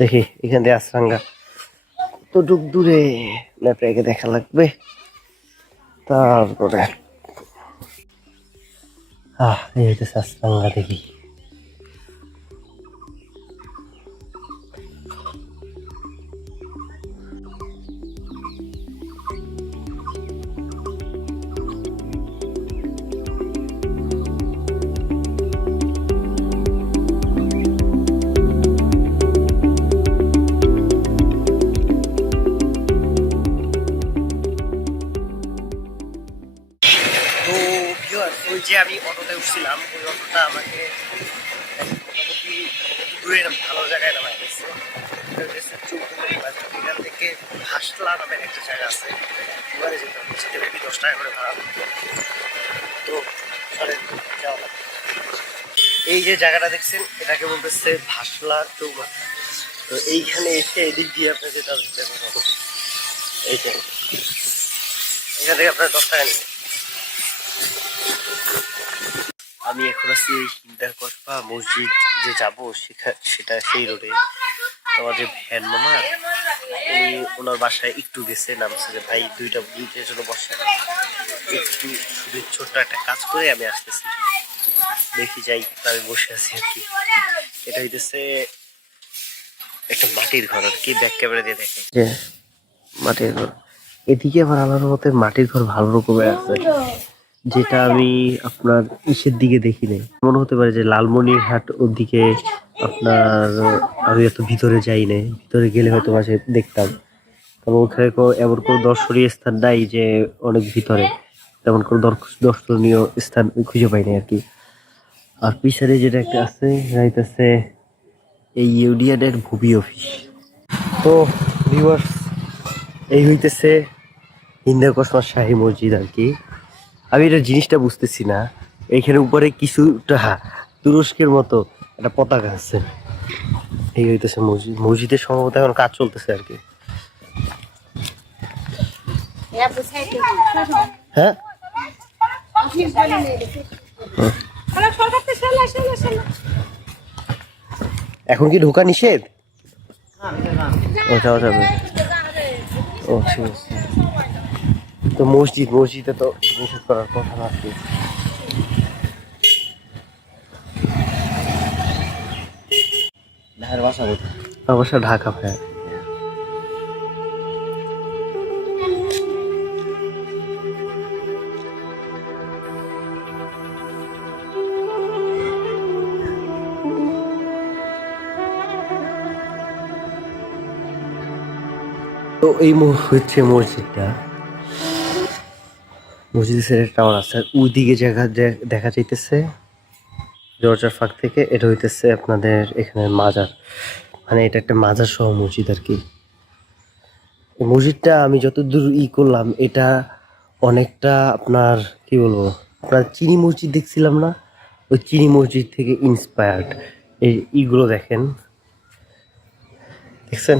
দেখি এখান দিয়ে আশ্রাঙ্গা তো ডুক দূরে ন্যাপড়াকে দেখা লাগবে তারপরে আহ এই হইতেছে আশ্রাঙ্গা দেখি ওই যে আমি অটোতে উঠছিলাম ওই অটোটা আমাকে মোটামুটি দূরে ভালো জায়গায় নামাই গেছে এখান থেকে হাসলা নামের একটা জায়গা আছে এবারে যেতাম সেটা ভেবে দশ টাকা করে ভাড়া তো যাওয়া এই যে জায়গাটা দেখছেন এটাকে বলতেছে ভাসলা চৌবা তো এইখানে এসে এদিক দিয়ে আপনার যেটা এই এখান থেকে আপনার দশ টাকা নেবেন আমি এখন আছি হিন্দা কসবা মসজিদ যে যাব সেটা সেই রোডে যে ভ্যান মামা উনি ওনার বাসায় একটু গেছে নামছে যে ভাই দুইটা দুইটার জন্য বসে একটু ছোট্ট একটা কাজ করে আমি আসতেছি দেখি যাই আমি বসে আছি আর কি এটা হইতেছে একটা মাটির ঘর আর কি ব্যাক ক্যামেরা দিয়ে দেখে মাটির ঘর এদিকে আবার আলাদা মতে মাটির ঘর ভালো রকমের আছে যেটা আমি আপনার ইসের দিকে দেখি নাই মনে হতে পারে যে লালমনিরহাট হাট ওর দিকে আপনার আমি এত ভিতরে যাই নাই ভিতরে গেলে হয়তো পাশে দেখতাম কারণ ওখানে এমন কোনো দর্শনীয় স্থান নাই যে অনেক ভিতরে তেমন কোনো দর্শনীয় স্থান খুঁজে পাইনি আর কি আর পিছনে যেটা একটা আছে আছে এই ইউনিয়নের ভূমি অফিস তো ভিউয়ার্স এই হইতেছে কসমার শাহী মসজিদ আর কি আমি এটা জিনিসটা বুঝতেছি না এখানে উপরে কিছুটা তুরস্কের মতো একটা পতাকা আছে এই হইতেছে মসজিদ মসজিদের সম্ভবত এখন কাজ চলতেছে আর কি হ্যাঁ এখন কি ঢোকা নিষেধ যাবে ও ঠিক আছে তো মসজিদ মসজিদে তো নিষেধ করার কথা না অবশ্য ঢাকা ভাই তো এই হচ্ছে মসজিদটা মসজিদের সাইডে টাওয়ার আছে ওই দিকে জায়গা দেখা যাইতেছে দরজার ফাঁক থেকে এটা হইতেছে আপনাদের এখানে মাজার মানে এটা একটা মাজার সহ মসজিদ আর কি মসজিদটা আমি যতদূর ই করলাম এটা অনেকটা আপনার কি বলবো আপনার চিনি মসজিদ দেখছিলাম না ওই চিনি মসজিদ থেকে ইন্সপায়ার্ড এই ইগুলো দেখেন দেখছেন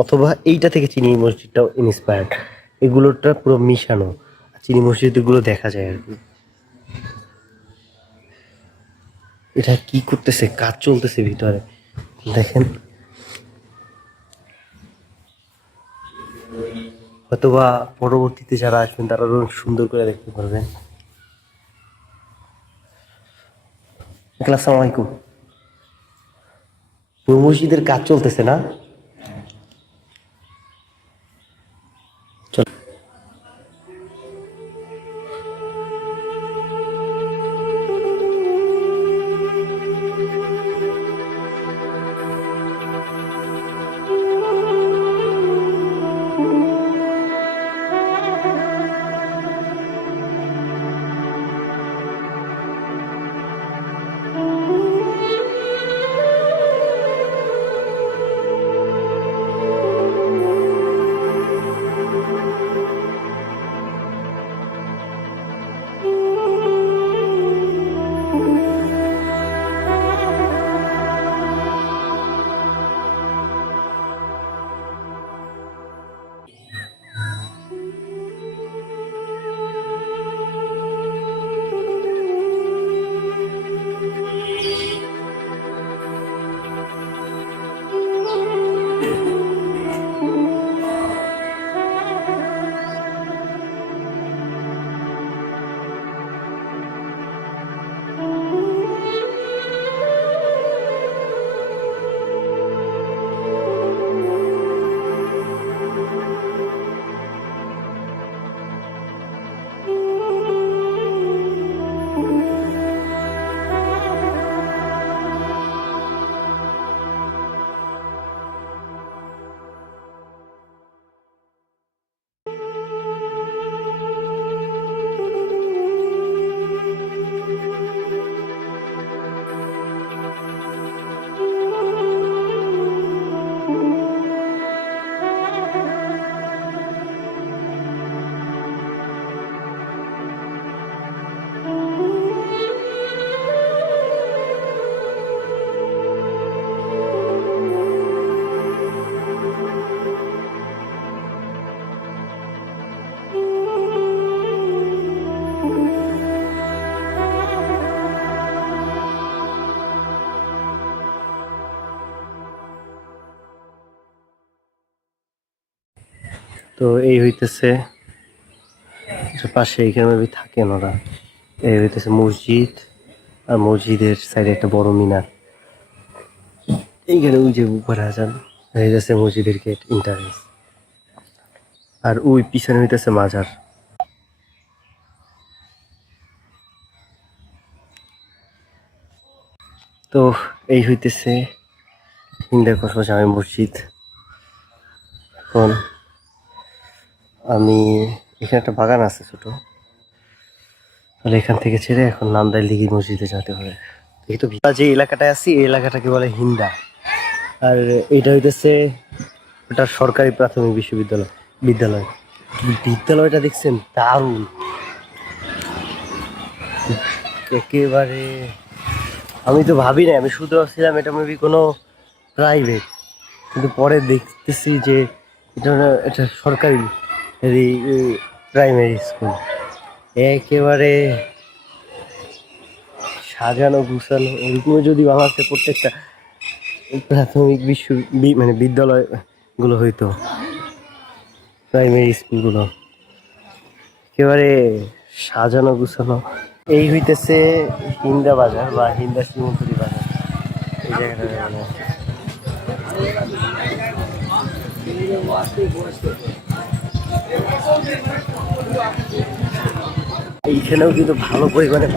অথবা এইটা থেকে চিনি মসজিদটাও ইন্সপায়ার্ড এগুলোটা পুরো মিশানো চিনি মসজিদগুলো দেখা যায় আর কি এটা কি করতেছে কাজ চলতেছে ভিতরে দেখেন হয়তোবা পরবর্তীতে যারা আসবেন তারা সুন্দর করে দেখতে পারবেন আসসালামু আলাইকুম মসজিদের কাজ চলতেছে না তো এই হইতেছে পাশে এইখানে থাকেন ওরা এই হইতেছে মসজিদ আর মসজিদের সাইডে একটা বড় মিনার এইখানে ওই যে উপরে আসান হইতেছে মসজিদের গেট ইন্টারেস্ট আর ওই পিছনে হইতেছে মাজার তো এই হইতেছে ইন্দিরা কসবা জামে মসজিদ এখন আমি এখানে একটা বাগান আছে ছোটো তাহলে এখান থেকে ছেড়ে এখন নামদাই লিগি মসজিদে যেতে হবে এই তো যে এলাকাটায় আছি এই এলাকাটাকে বলে হিন্দা আর এটা হইতেছে এটা সরকারি প্রাথমিক বিশ্ববিদ্যালয় বিদ্যালয় বিদ্যালয়টা দেখছেন দারুণ একেবারে আমি তো ভাবি না আমি শুধু ভাবছিলাম এটা মেবি কোনো প্রাইভেট কিন্তু পরে দেখতেছি যে এটা এটা সরকারি প্রাইমারি স্কুল একেবারে সাজানো গুছানো এরকমও যদি বাংলাদেশে প্রত্যেকটা প্রাথমিক বিশ্ব মানে বিদ্যালয়গুলো হইতো প্রাইমারি স্কুলগুলো একেবারে সাজানো গুছানো এই হইতেছে হিন্দা বাজার বা হিন্দা শ্রীমন্তরী বাজার এই জায়গাটা মানে এইখানেও কিন্তু ভালো পরিমাণে